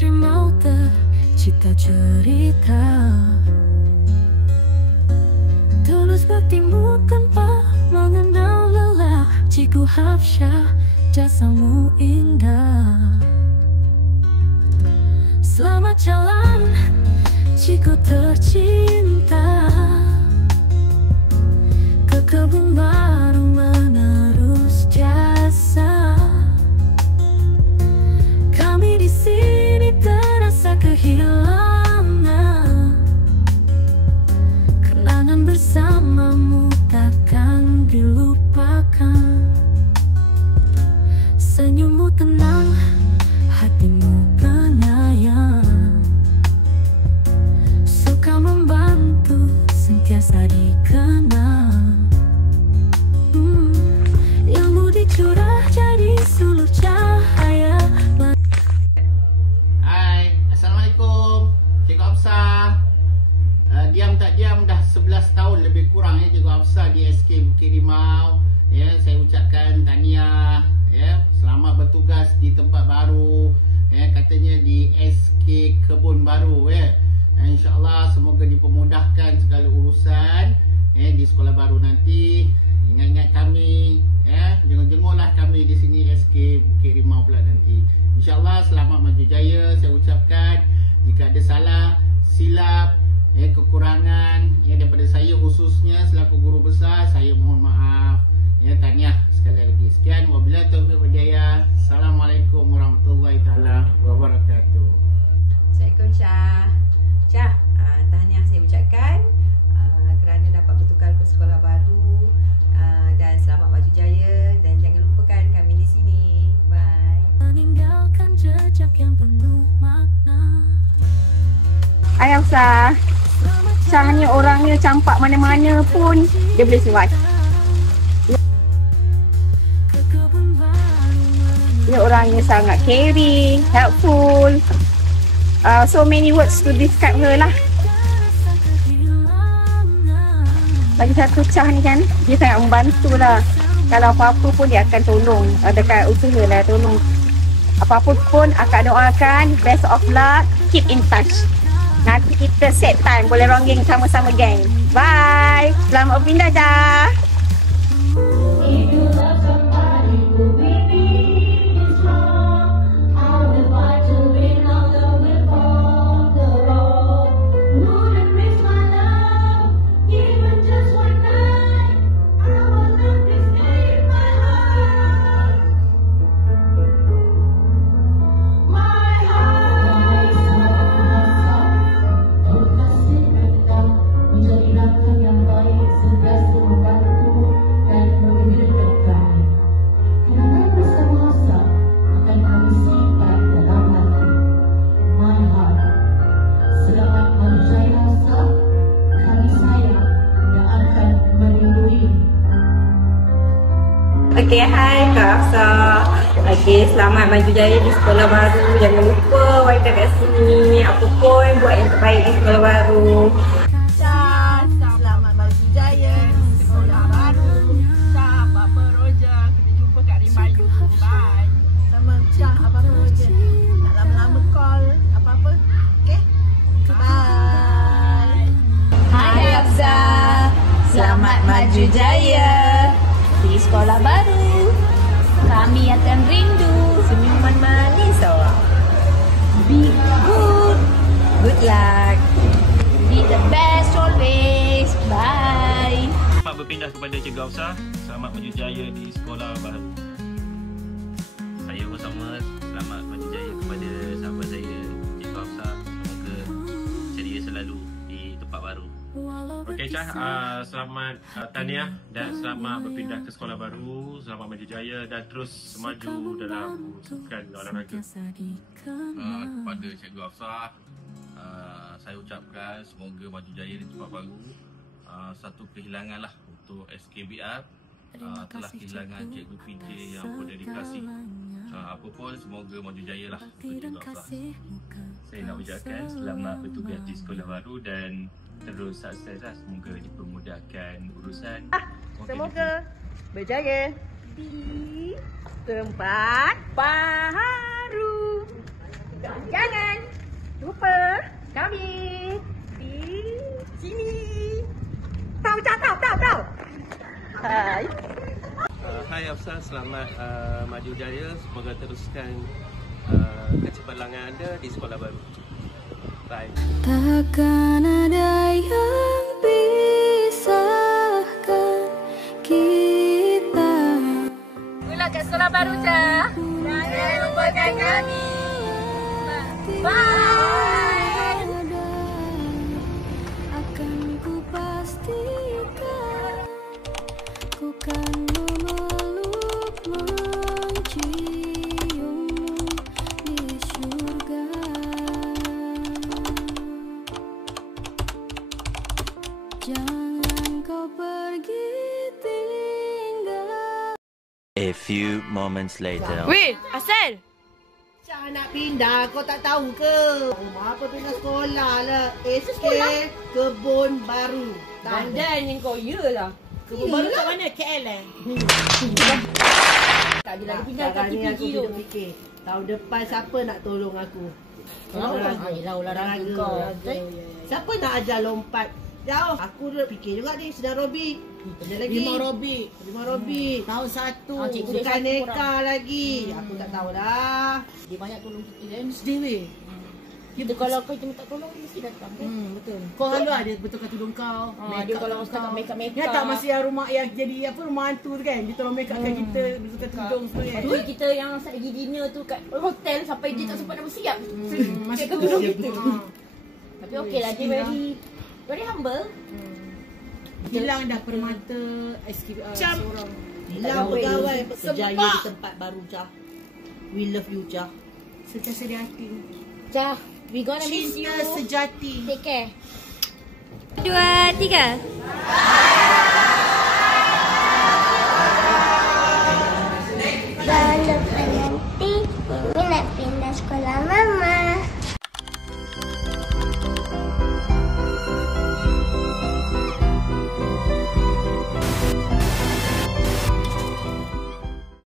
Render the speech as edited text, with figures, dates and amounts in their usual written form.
Istri mau tercipta cerita, tulus baktimu tanpa mengenal lelah. Cikgu Hafsyah, jasamu indah. Selamat jalan, cikgu tercinta, ke kebun baru menerus jasa. Kami di sini terasa kehilangan, kenangan bersamamu takkan dilupakan. Senyummu tenang, hatimu penyayang, suka membantu, sentiasa dikenang. Ilmu dicurah jadi suluh cahaya. Hai, Assalamualaikum Cikgu Hafsah. Diam tak diam dah 11 tahun lebih kurang Cikgu Hafsah di SK Bukit Rimau. Saya ucapkan tahniah, selamat bertugas di tempat baru, katanya di SK Kebun Baru. InsyaAllah semoga dipermudahkan segala urusan di sekolah baru nanti. Ingat-ingat kami, jenguk-jenguklah kami di sini SK Bukit Rimau pula nanti. InsyaAllah selamat maju jaya saya ucapkan. Jika ada salah, silap, kekurangan daripada saya khususnya selaku guru besar, saya mohon maaf. Tahniah sekali lagi. Sekian, wabillahi taufiq wal hidayah. Assalamualaikum warahmatullahi taala wabarakatuh. Assalamualaikum Syah. Syah, tahniah saya ucapkan kerana dapat bertukar ke sekolah baru, dan selamat maju jaya, dan jangan lupakan kami di sini. Bye. Meninggalkan jejak yang penuh makna. Hai Hafsah, Syah ni orangnya campak mana-mana pun dia boleh survive. Dia orangnya sangat caring, helpful. So many words to describe her lah. Lagi satu Syah ni kan, dia sangat membantu lah. Kalau apa-apa pun dia akan tolong. Dekat usaha lah tolong. Apa-apa pun akak doakan, best of luck, keep in touch. Nanti kita set time, boleh ronggeng sama-sama geng. Bye. Selamat berpindah dah. Okay, hai Kak Hafsah. Okay, selamat maju jaya di sekolah baru. Jangan lupa warga kat sini. Apa pun buat yang terbaik di sekolah baru. Syah, selamat maju jaya di sekolah baru. Syah, apa-apa Roja, kita jumpa kat Rimayu. Bye. Sama Syah, apa-apa Roja, nak lama-lama call apa-apa. Okay, bye. Hai Hafsah, selamat maju jaya di sekolah baru. Kami akan rindu Senyuman manis awak. be good, Good luck. be the best always. Bye. Selamat berpindah kepada Cikgu Hafsah. Selamat maju jaya di sekolah baru. Saya bersama selamat maju jaya kepada sahabat saya Cikgu Hafsah. Semoga ceria selalu di tempat baru. Okey Syah, selamat tahniah dan selamat berpindah ke sekolah baru. Selamat maju jaya dan terus semaju dalam sukan olahraga. Kepada Cikgu Hafsah, saya ucapkan semoga maju jaya di tempat baru. Satu kehilangan lah untuk SKBR, telah kehilangan Cikgu PJ yang berdedikasi. Apa pun semoga maju jaya lah untuk Cikgu Hafsah. Saya nak ucapkan selamat bertugas di sekolah baru dan terus sukses lah. Semoga dipermudahkan urusan. Semoga berjaya di tempat baru. Jangan Lupa kami di sini. Tahu. Hai. Hai Hafsah, selamat maju jaya. Semoga teruskan kecemerlangan anda di sekolah baru. Bye. Takkan ada yang pisahkan kita. Pulang ke sekolah baru, Cah. Jangan lupakan kami. Bye. Akan ku pastikan ku kan memeluk menciummu di surga. Jangan kau pergi tinggal. A few moments later. Weh, Asal. Cah nak pindah, kau tak tahu ke? Rumah apa pindah sekolah lah. SK Kebun Baru. Dandan kau yelah. Kebun Baru kat mana? KL Tak ada lagi pindah kat Sekarang ni aku TPG tu. fikir. Tahun depan siapa nak tolong aku? Olahraga kau. Siapa nak ajar lompat jauh? Aku dah fikir juga ni sedang Robi. Ada lagi. Lima Robi. Tahun 1. Cikgu dia Bukan satu Neka lagi. Aku tak tahulah. Dia banyak tolong kita kan. Sedih weh. Kita kalau kau minta tolong dia mesti datang kan. Betul. Kau halu ada betulkan tudung kau. Dia kalau setakat make up. Dia tak masih yang rumah yang jadi apa rumah hantu tu kan. Dia tolong make upkan kita betulkan tudung semua kan. Betul kita yang lagi dinner tu kat hotel sampai dia tak sempat nak bersiap. Masih Dia tolong kita. Tapi okey lah dia very humble. Hilang dah permata SK seorang. Hilang pegawai berjaya di tempat baru Jah. We love you Jah. Sentiasa di hati. Cah, we gonna miss you. Cinta sejati. Take care. 2, 3. Jangan lupa nanti Mimi nak pindah sekolah